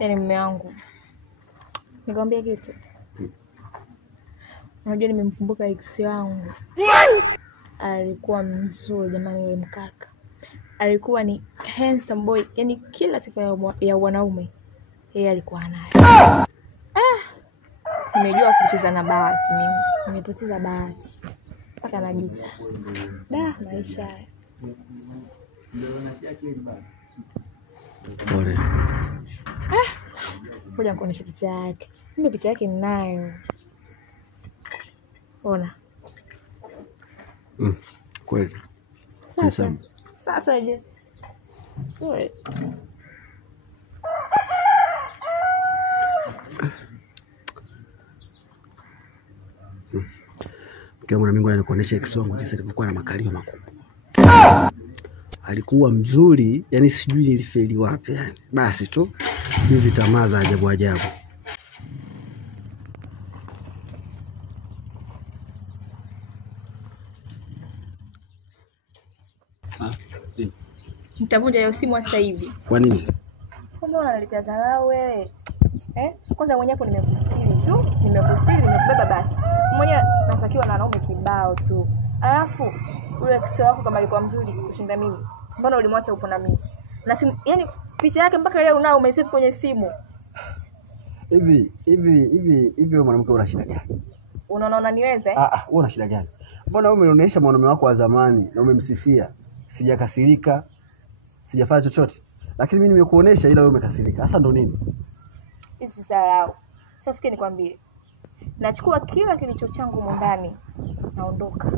Yaani mume wangu. Nikwambia kitu. Unajua nimemkumbuka ex wangu. Alikuwa mzuri jamani yule mkaka. Alikuwa ni handsome boy, yani kila sifa ya wanaume yeye alikuwa nayo. Nimejua kucheza na bahati mimi. Nimepoteza bahati. Mpaka najuta. Maisha haya. Pole. Ngoja nikuoneshe picha yake. Mimi picha yake ninayo. Ona. Kweli. Sasa je. Sorry. Kwa maana Mungu anakuonesha ex wangu jinsi alivyokuwa na makalio makubwa. Alikuwa mzuri, yani sijui nilifeli wapi yani. Basi tu hizi tamaa za ajabu ajabu. Nitavunja hiyo simu sasa hivi. Kwa nini? Mbona unaleta dharau wewe? Kwanza mwenyewe hapo nimekustiri tu. Nimekubeba basi. Mwenyewe nasakiwa na wanaume kibao tu. Alafu yule ex wako kama alikuwa mzuri kushinda mimi. Mbona ulimwacha upo na mimi? Na simu, yani picha yake mpaka leo unao umesave kwenye simu. Hivi mwanamke una shida gani? Unaona unaniweza? Wewe una shida gani? Mbona wewe umeonyesha mwanaume wako wa zamani na umemsifia? Sijakasirika. Sijafanya chochote. Lakini mimi nimekuonesha ila wewe umekasirika. Sasa ndo nini? Hizi dharau. Sasa sikia nikwambie. Nachukua kila kilicho changu ndani. Naondoka.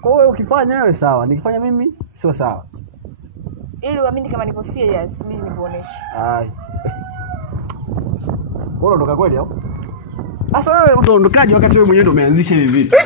Kwa hiyo ukifanya wewe sawa, nikifanya mimi sio sawa. Ili uamini kama nipo serious, mimi nikuoneshe. Bora ndo kweli au? Sasa wewe utaondokaje wakati wewe mwenyewe ndo umeanzisha hivi vitu?